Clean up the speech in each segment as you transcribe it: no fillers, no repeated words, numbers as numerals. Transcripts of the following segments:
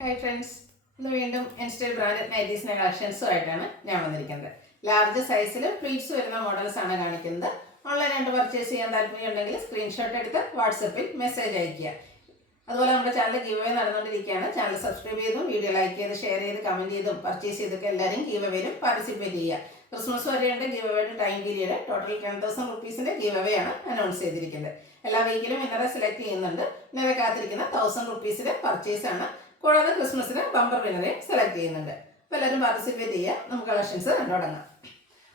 Hi friends, ഇന്ന് വീണ്ടും ഇൻസ്റ്റയിൽ ബ്രാൻഡഡ് നൈറ്റീസിൻ്റെ കളക്ഷൻസുമായിട്ടാണ് ഞാൻ വന്നിരിക്കുന്നത്. ലാർജ് സൈസിൽ പ്ലീറ്റ്സ് വരുന്ന മോഡൽസാണ് കാണിക്കുന്നത്. ഓൺലൈനായിട്ട് പർച്ചേസ് ചെയ്യാൻ താല്പര്യമുണ്ടെങ്കിൽ സ്ക്രീൻഷോട്ട് എടുത്ത് വാട്സപ്പിൽ മെസ്സേജ് അയയ്ക്കുക. അതുപോലെ നമ്മുടെ ചാനൽ ഗീവ് അവേ നടന്നുകൊണ്ടിരിക്കുകയാണ്. ചാനൽ സബ്സ്ക്രൈബ് ചെയ്തും വീഡിയോ ലൈക്ക് ചെയ്ത് ഷെയർ ചെയ്ത് കമൻറ്റ് ചെയ്തും പർച്ചേസ് ചെയ്തൊക്കെ എല്ലാവരും ഗീവ് അവേയിലും പാർട്ടിസിപ്പേറ്റ് ചെയ്യുക. ക്രിസ്മസ് വരെയുണ്ട് ഗീവ് അവേയുടെ ടൈം പീരീഡ്. ടോട്ടൽ 10,000 റുപ്പീസിൻ്റെ ഗീവ് അവേ ആണ് അനൗൺസ് ചെയ്തിരിക്കുന്നത്. എല്ലാ വീക്കിലും വിന്നറെ സെലക്ട് ചെയ്യുന്നുണ്ട്. വിന്നറെ കാത്തിരിക്കുന്ന 1000 റുപ്പീസിൻ്റെ പർച്ചേസാണ്. കൂടാതെ ക്രിസ്മസിന് ബമ്പർ വിന്നറെ സെലക്ട് ചെയ്യുന്നുണ്ട്. അപ്പോൾ എല്ലാവരും പാർട്ടിസിപ്പേറ്റ് ചെയ്യുക. നമുക്ക് കളക്ഷൻസ് കണ്ടുതുടങ്ങാം.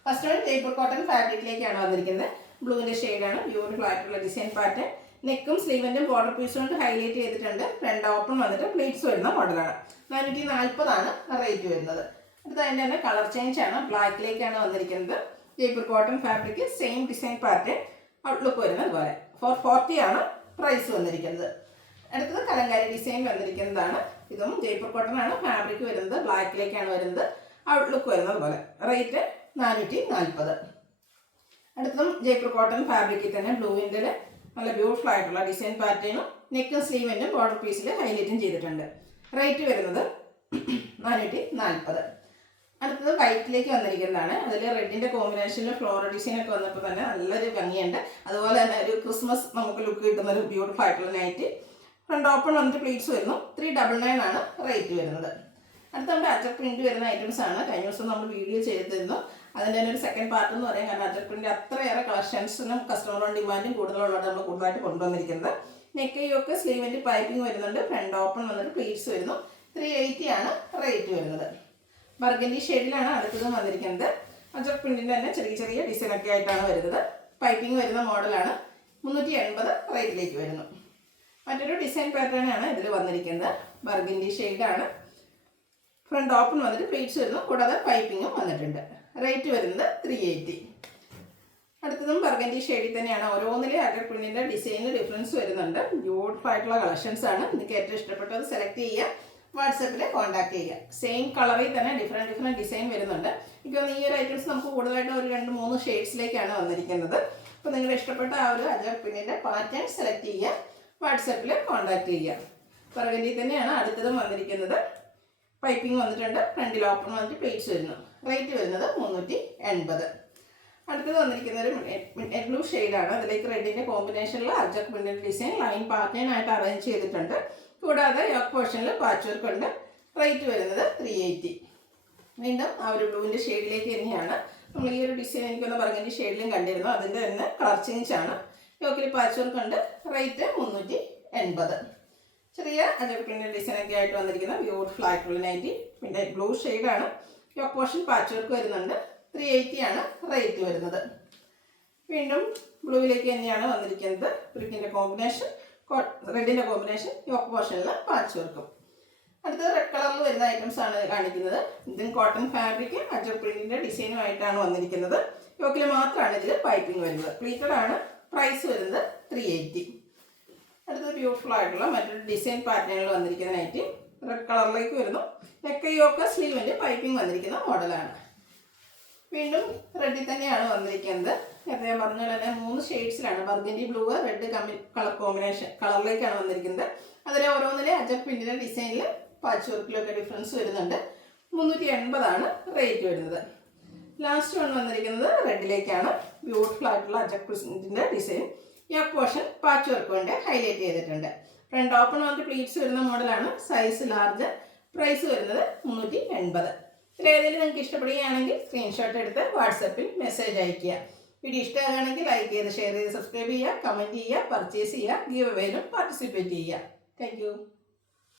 ഫസ്റ്റ് വൺ ജയ്പൂർ കോട്ടൺ ഫാബ്രിക്കിലേക്കാണ് വന്നിരിക്കുന്നത്. ബ്ലൂവിൻ്റെ ഷെയ്ഡാണ്. ബ്യൂട്ടിഫുൾ ആയിട്ടുള്ള ഡിസൈൻ പാറ്റേൺ. നെക്കും സ്ലീവിൻ്റെയും ബോർഡർ പീസ് കൊണ്ട് ഹൈലൈറ്റ് ചെയ്തിട്ടുണ്ട്. ഫ്രണ്ട് ഓപ്പൺ വന്നിട്ട് പ്ലീറ്റ്സ് വരുന്ന മോഡലാണ്. 440 റേറ്റ് വരുന്നത്. അടുത്ത അതിൻ്റെ തന്നെ കളർ ചേഞ്ച് ആണ്. ബ്ലാക്കിലേക്കാണ് വന്നിരിക്കുന്നത്. Jaipur cotton fabric, same design pattern, outlook വരുന്നത് പോലെ. 440 പ്രൈസ് വന്നിരിക്കുന്നത്. അടുത്തത് കലങ്കാരി ഡിസൈൻ വന്നിരിക്കുന്നതാണ്. ഇതും ജയ്പൂർ കോട്ടൺ ആണ്. ഫാബ്രിക് വരുന്നത് ബ്ലാക്കിലേക്കാണ് വരുന്നത്. ഔട്ട്ലുക്ക് വരുന്നത് പോലെ. റേറ്റ് 440. അടുത്തതും ജയ്പൂർ കോട്ടൺ ഫാബ്രിക്കിൽ തന്നെ ബ്ലൂവിൻ്റെ നല്ല ബ്യൂട്ടിഫുൾ ആയിട്ടുള്ള ഡിസൈൻ പാറ്റേണും നെക്കും സ്ലീവിൻ്റെയും ബോർഡർ പീസിൽ ഹൈലൈറ്റും ചെയ്തിട്ടുണ്ട്. റേറ്റ് വരുന്നത് 440. അടുത്തത് വൈറ്റിലേക്ക് വന്നിരിക്കുന്നതാണ്. അതിൽ റെഡിൻ്റെ കോമ്പിനേഷനിൽ ഫ്ലോറൽ ഡിസൈനൊക്കെ വന്നപ്പോൾ തന്നെ നല്ലൊരു ഭംഗിയുണ്ട്. അതുപോലെ തന്നെ ഒരു ക്രിസ്മസ് നമുക്ക് ലുക്ക് കിട്ടുന്ന ഒരു ബ്യൂട്ടിഫുൾ ആയിട്ടുള്ള നൈറ്റ്. ഫ്രണ്ട് ഓപ്പൺ വന്നിട്ട് പ്ലീറ്റ്സ് വരുന്നു. 399 റേറ്റ് വരുന്നത്. അടുത്ത നമ്മുടെ അജക് പ്രിൻറ്റ് വരുന്ന ഐറ്റംസ് ആണ്. കഴിഞ്ഞ ദിവസം നമ്മൾ വീഡിയോ ചെയ്തിരുന്നു. അതിൻ്റെ തന്നെ ഒരു സെക്കൻഡ് പാർട്ട് എന്ന് പറയാം. കാരണം അജക് പ്രിൻറ്റ് അത്രയേറെ കളക്ഷൻസിനും കസ്റ്റമർ ഡിമാൻഡും കൂടുതലുള്ളത് നമ്മൾ കൂടുതലായിട്ട് കൊണ്ടുവന്നിരിക്കുന്നത്. നെക്കയൊക്കെ സ്ലീവിൻ്റെ പൈപ്പിംഗ് വരുന്നുണ്ട്. ഫ്രണ്ട് ഓപ്പൺ വന്നിട്ട് പ്ലീറ്റ്സ് വരുന്നു. 380 റേറ്റ് വരുന്നത്. ബർഗൻഡി ഷെയ്ഡിലാണ് അടുത്തതും വന്നിരിക്കുന്നത്. അജക് പ്രിൻറ്റിൻ്റെ തന്നെ ചെറിയ ചെറിയ ഡിസൈനൊക്കെ ആയിട്ടാണ് വരുന്നത്. പൈപ്പിംഗ് വരുന്ന മോഡലാണ്. 380 റേറ്റിലേക്ക് വരുന്നു. മറ്റൊരു ഡിസൈൻ പാറ്റേൺ ആണ് ഇതിൽ വന്നിരിക്കുന്നത്. ബർഗൻഡി ഷെയ്ഡാണ്. ഫ്രണ്ട് ഓപ്പൺ വന്നിട്ട് പ്ലീറ്റ്സ് വരുന്നു. കൂടാതെ പൈപ്പിങ്ങും വന്നിട്ടുണ്ട്. റേറ്റ് വരുന്നത് 380. അടുത്തതും ബർഗൻഡി ഷെയ്ഡിൽ തന്നെയാണ്. ഓരോന്നിലെ അജക് പ്രിൻറ്റിൻ്റെ ഡിസൈനിൽ ഡിഫറൻസ് വരുന്നുണ്ട്. ബ്യൂട്ടിഫുൾ ആയിട്ടുള്ള കളക്ഷൻസ് ആണ്. നിങ്ങൾക്ക് ഏറ്റവും ഇഷ്ടപ്പെട്ടത് സെലക്ട് ചെയ്യുക. വാട്സപ്പിൽ കോൺടാക്ട് ചെയ്യുക. സെയിം കളറിൽ തന്നെ ഡിഫറെൻറ്റ് ഡിസൈൻ വരുന്നുണ്ട്. എനിക്ക് തോന്നുന്നു ഈ ഒരു ഐറ്റംസ് നമുക്ക് കൂടുതലായിട്ട് ഒരു 2-3 ഷെയ്ഡ്സിലേക്കാണ് വന്നിരിക്കുന്നത്. അപ്പോൾ നിങ്ങളുടെ ഇഷ്ടപ്പെട്ട ആ ഒരു അജക് പ്രിൻറ്റിൻ്റെ പാറ്റേൺ സെലക്ട് ചെയ്യുക. വാട്സപ്പിൽ കോൺടാക്ട് ചെയ്യുക. ബർഗൻഡി തന്നെയാണ് അടുത്തതും വന്നിരിക്കുന്നത്. പൈപ്പിംഗ് വന്നിട്ടുണ്ട്. ഫ്രണ്ടിൽ ഓപ്പൺ വന്നിട്ട് പ്ലേറ്റ്സ് വരുന്നു. റേറ്റ് വരുന്നത് 380. അടുത്തത് വന്നിരിക്കുന്ന ഒരു മിഡ് ബ്ലൂ ഷെയ്ഡാണ്. അതിലേക്ക് റെഡിൻ്റെ കോമ്പിനേഷനിൽ അജക് പ്രിൻറ്റിൻ്റെ ഡിസൈൻ ലൈൻ പാറ്റേൺ ആയിട്ട് അറേഞ്ച് ചെയ്തിട്ടുണ്ട്. കൂടാതെ യോക്ക് പോർഷനിൽ പാച്ച് വർക്ക് ഉണ്ട്. റേറ്റ് വരുന്നത് 380. വീണ്ടും ആ ഒരു ബ്ലൂവിൻ്റെ ഷെയ്ഡിലേക്ക് തന്നെയാണ്. നമ്മൾ ഈ ഒരു ഡിസൈൻ എനിക്കൊന്ന് ബർഗൻഡി ഷെയ്ഡിലും കണ്ടിരുന്നു. അതിൻ്റെ തന്നെ കളർ ചേഞ്ച് ആണ്. യോക്കിൽ പാച്ച് വർക്ക് ഉണ്ട്. റേറ്റ് 380. ചെറിയ അജക് പ്രിൻറ്റ് ഡിസൈനൊക്കെ ആയിട്ട് വന്നിരിക്കുന്ന ബ്യൂട്ടിഫുൾ ആയിട്ടുള്ള നൈറ്റി. പിന്നെ ബ്ലൂ ഷെയ്ഡാണ്. യോക്ക് പോർഷൻ പാച്ച് വർക്ക് വരുന്നുണ്ട്. 380 റേറ്റ് വരുന്നത്. വീണ്ടും ബ്ലൂവിലേക്ക് തന്നെയാണ് വന്നിരിക്കുന്നത്. ബ്രിക്കിൻ്റെ കോമ്പിനേഷൻ, റെഡിൻ്റെ കോമ്പിനേഷൻ, യോക്ക് പോർഷനിൽ പാച്ച് വർക്കും. അടുത്തത് റെഡ് കളറിൽ വരുന്ന ഐറ്റംസ് ആണ് കാണിക്കുന്നത്. ഇതിന് കോട്ടൺ ഫാബ്രിക് അജക് പ്രിൻറ്റിൻ്റെ ഡിസൈനുമായിട്ടാണ് വന്നിരിക്കുന്നത്. യോക്കിൽ മാത്രമാണ് ഇതിൽ പൈപ്പിംഗ് വരുന്നത്. പ്ലീറ്റഡ് ആണ്. പ്രൈസ് വരുന്നത് 380. അടുത്തത് ബ്യൂട്ടിഫുൾ ആയിട്ടുള്ള മറ്റൊരു ഡിസൈൻ പാറ്റേണിൽ വന്നിരിക്കുന്ന നൈറ്റി. റെഡ് കളറിലേക്ക് വരുന്നു. നെക്കയൊക്കെ സ്ലീവിൻ്റെ പൈപ്പിംഗ് വന്നിരിക്കുന്ന മോഡലാണ്. വീണ്ടും റെഡിൽ തന്നെയാണ് വന്നിരിക്കുന്നത്. നേരത്തെ ഞാൻ പറഞ്ഞ പോലെ തന്നെ 3 ഷെയ്ഡ്സിലാണ്. Burgundy blue red colour combination കളറിലേക്കാണ് വന്നിരിക്കുന്നത്. അതിലെ ഓരോന്നിലെ അജക് പ്രിൻറ്റിൻ്റെ ഡിസൈനിൽ പാച്ച് വർക്കിലൊക്കെ ഡിഫറൻസ് വരുന്നുണ്ട്. 380 റേറ്റ് വരുന്നത്. ലാസ്റ്റ് വൺ വന്നിരിക്കുന്നത് റെഡിലേക്കാണ്. ബ്യൂട്ടിഫുൾ ആയിട്ടുള്ള അജക് പ്രിൻറ്റിൻ്റെ design. Yoke portion patch work കൊണ്ട് ഹൈലൈറ്റ് ചെയ്തിട്ടുണ്ട്. ഫ്രണ്ട് ഓപ്പൺ വന്നിട്ട് പ്ലീറ്റ്സ് വരുന്ന മോഡലാണ്. Size large. പ്രൈസ് വരുന്നത് 380. ഇതിലേതെങ്കിലും നിങ്ങൾക്ക് ഇഷ്ടപ്പെടുകയാണെങ്കിൽ സ്ക്രീൻഷോട്ട് എടുത്ത് വാട്സപ്പിൽ മെസ്സേജ് അയയ്ക്കുക. വീഡിയോ ഇഷ്ടമാകുകയാണെങ്കിൽ ലൈക്ക് ചെയ്ത് ഷെയർ ചെയ്ത് സബ്സ്ക്രൈബ് ചെയ്യുക, കമൻറ്റ് ചെയ്യുക, പർച്ചേസ് ചെയ്യുക, ഗീവ് അവേയിലും പാർട്ടിസിപ്പേറ്റ് ചെയ്യുക. Thank you.